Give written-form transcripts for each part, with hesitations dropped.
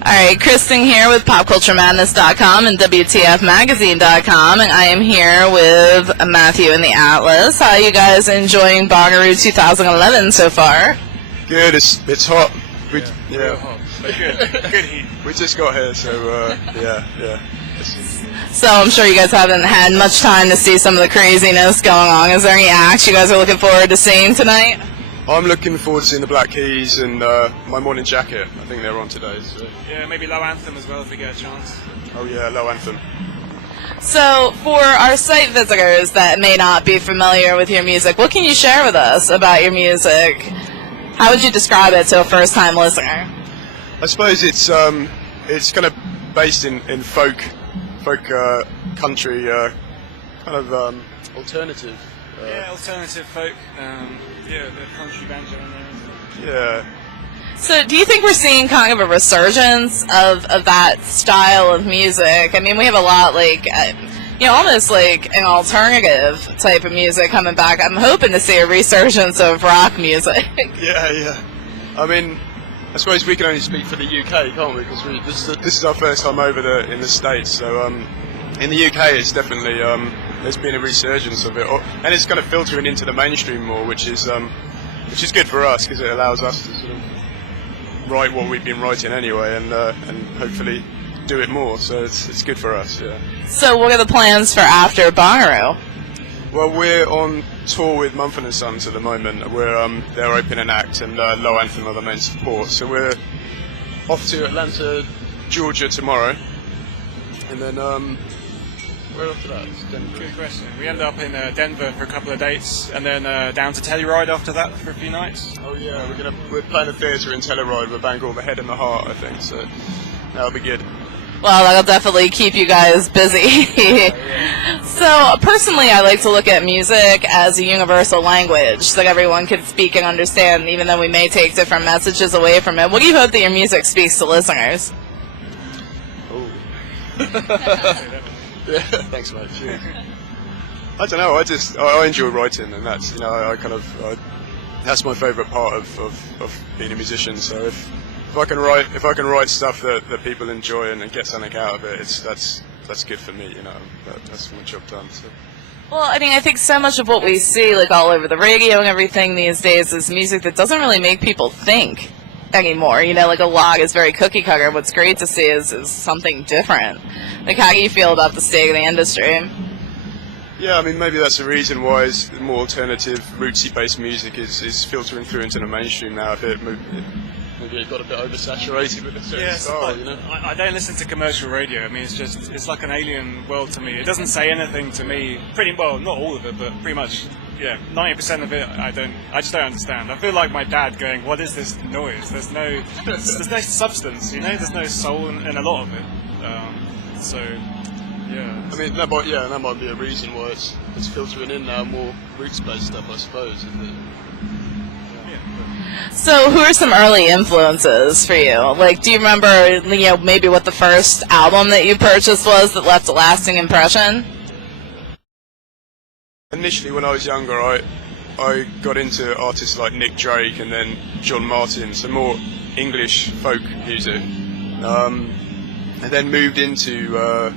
Alright, Kristen here with PopCultureMadness.com and WTFMagazine.com, and I am here with Matthew and the Atlas. How are you guys enjoying Bonnaroo 2011 so far? Good, it's hot. Real hot. But good heat. We just got here, so yeah. So I'm sure you guys haven't had much time to see some of the craziness going on. Is there any acts you guys are looking forward to seeing tonight? I'm looking forward to seeing the Black Keys and My Morning Jacket. I think they're on today. So. Yeah, maybe Low Anthem as well if we get a chance. Oh yeah, Low Anthem. So for our site visitors that may not be familiar with your music, what can you share with us about your music? How would you describe it to a first-time listener? I suppose it's kind of based in folk country, kind of alternative. Alternative folk. The country banjo in there. Yeah. So do you think we're seeing kind of a resurgence of that style of music? I mean, we have a lot almost like an alternative type of music coming back. I'm hoping to see a resurgence of rock music. Yeah. I mean, I suppose we can only speak for the UK, can't we? Because this is our first time over in the States. So in the UK, it's definitely there's been a resurgence of it, and it's kind of filtering into the mainstream more, which is good for us because it allows us to sort of write what we've been writing anyway, and hopefully do it more. So it's good for us. Yeah. So what are the plans for after Bonnaroo? Well, we're on tour with Mumford & Sons at the moment. They're opening act, and Low Anthem are the main support. So we're off to Atlanta, Georgia tomorrow, and then where after that? Good question. We end up in Denver for a couple of dates, and then down to Telluride after that for a few nights. Oh yeah, we're playing a theatre in Telluride with a band called The Head and the Heart, I think. So that'll be good. Well, that'll definitely keep you guys busy. So, personally, I like to look at music as a universal language that everyone can speak and understand, even though we may take different messages away from it. What do you hope that your music speaks to listeners? Oh. Yeah, thanks, mate. Yeah. I don't know. I enjoy writing, and that's that's my favourite part of being a musician. So if I can write stuff that people enjoy and get something out of it, that's good for me. That's my job done. So. Well, I mean, I think so much of what we see, like all over the radio and everything these days, is music that doesn't really make people think anymore. Like a lot is very cookie cutter. What's great to see is something different. Like, how do you feel about the state of the industry? Yeah, I mean, maybe that's the reason why more alternative, rootsy-based music is filtering through into the mainstream now. Maybe it got a bit oversaturated with a certain style, I don't listen to commercial radio. I mean, it's like an alien world to me. It doesn't say anything to me. Pretty well, not all of it, but pretty much. Yeah, 90% of it, I just don't understand. I feel like my dad going, "What is this noise?" There's no substance, There's no soul in a lot of it. Yeah. I mean, that might be a reason why it's filtering in now more roots-based stuff, I suppose, isn't it? So, who are some early influences for you? Like, do you remember, maybe what the first album that you purchased was that left a lasting impression? Initially, when I was younger, I got into artists like Nick Drake and then John Martin, so more English folk music, and then moved into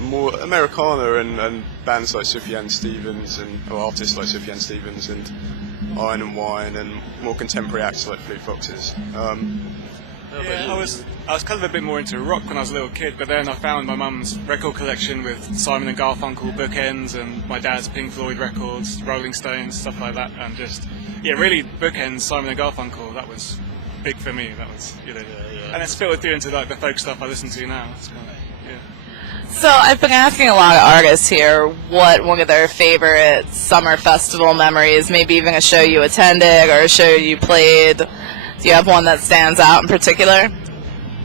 more Americana and bands like Sufjan Stevens or artists like Sufjan Stevens and Iron and Wine, and more contemporary acts like Fleet Foxes. I was kind of a bit more into rock when I was a little kid, but then I found my mum's record collection with Simon and Garfunkel bookends, and my dad's Pink Floyd records, Rolling Stones, stuff like that, and really bookends Simon and Garfunkel. That was big for me. That was and it's filtered through into like the folk stuff I listen to now. It's kind of, So I've been asking a lot of artists here what one of their favorite summer festival memories, maybe even a show you attended or a show you played. Do you have one that stands out in particular?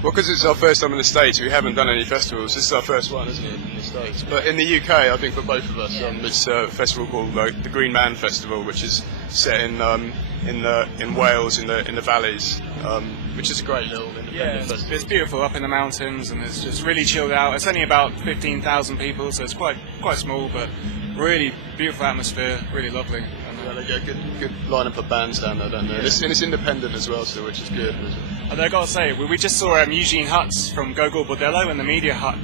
Well, because it's our first time in the States, we haven't done any festivals. This is our first one, isn't it, in the States? But in the UK, I think for both of us, it's a festival called the Green Man Festival, which is set in Wales, in the valleys, which is a great little independent festival. It's beautiful up in the mountains, and it's just really chilled out. It's only about 15,000 people, so it's quite small, but really beautiful atmosphere, really lovely. And Yeah, they get a good lineup of bands down there, don't they? And it's independent as well, still, which is good. And I got to say, we just saw Eugene Hutz from Gogol Bordello and the Media Hut.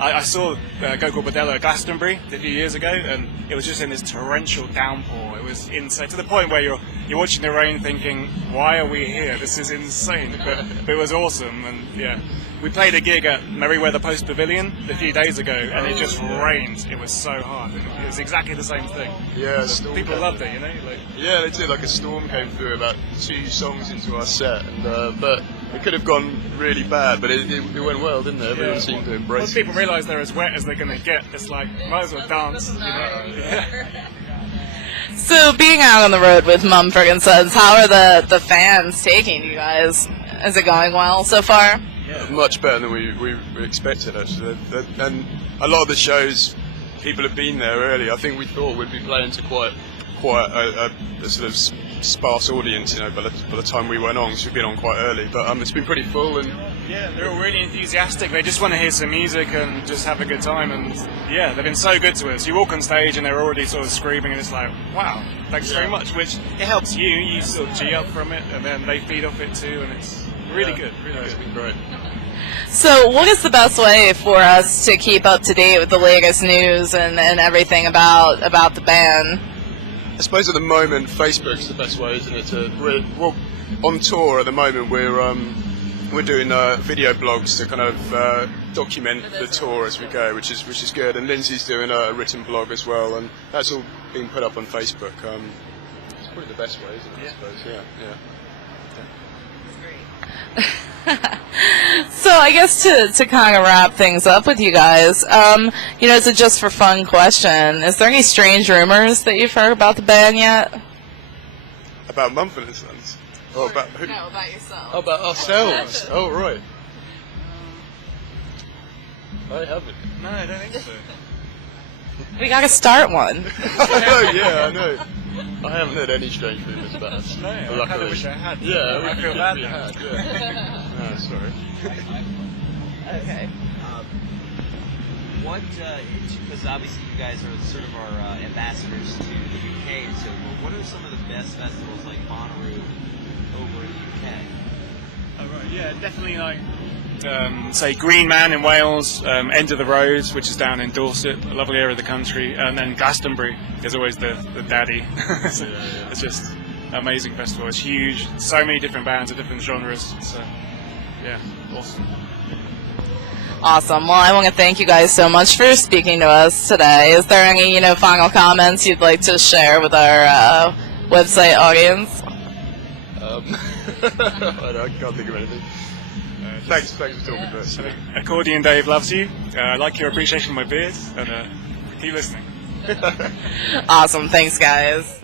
I saw Gogol Bordello at Glastonbury a few years ago, and it was just in this torrential downpour. It was insane, to the point where you're watching the rain thinking, why are we here? This is insane. But it was awesome, and yeah. We played a gig at Merriweather Post Pavilion a few days ago, and it just rained. It was so hard. It was exactly the same thing. Yeah, people loved it, you know. Yeah, they did. Like a storm came through about 2 songs into our set, and but it could have gone really bad, but it went well, didn't it? Everyone seemed to embrace Once people realise they're as wet as they're going to get, it's like, might as well dance, you know. Yeah. So being out on the road with Mumford and Sons, how are the fans taking you guys? Is it going well so far? Yeah. Much better than we expected, actually. And a lot of the shows, people have been there early. I think we thought we'd be playing to quite a sort of sparse audience, you know, by the time we went on, so we've been on quite early. But it's been pretty full, and yeah, they're all really enthusiastic. They just want to hear some music and just have a good time. And yeah, they've been so good to us. You walk on stage and they're already sort of screaming, and it's like, wow, thanks very much. Which it helps you. You sort of G up from it, and then they feed off it too, and it's really good. Really good. It's been great. So what is the best way for us to keep up to date with the latest news and everything about the band? I suppose at the moment Facebook's the best way, isn't it? We're on tour at the moment. We're doing video blogs to kind of document the tour as we go, which is good. And Lindsay's doing a written blog as well, and that's all being put up on Facebook. It's probably the best way, isn't it? I suppose. Yeah. So I guess to kind of wrap things up with you guys, it's a just for fun question. Is there any strange rumors that you've heard about the band yet? About Mumford and Sons? No, about yourself. Oh, about ourselves? Oh, right. I haven't. No, I don't think so. We gotta start one. Yeah, I know. I haven't heard any strange rumours about us. No, I kind of wish I had. Yeah, I feel bad. No, sorry. Okay. Because obviously you guys are sort of our ambassadors to the UK, so what are some of the best festivals like Bonnaroo over in the UK? Oh, right, yeah, definitely like, say, Green Man in Wales, End of the Road, which is down in Dorset, a lovely area of the country, and then Glastonbury is always the daddy. It's just an amazing festival. It's huge, so many different bands of different genres. So, yeah, awesome. Awesome. Well, I want to thank you guys so much for speaking to us today. Is there any, final comments you'd like to share with our website audience? I can't think of anything. Thanks for talking to us. Accordion Dave loves you. I like your appreciation of my beard, and keep listening. Awesome. Thanks, guys.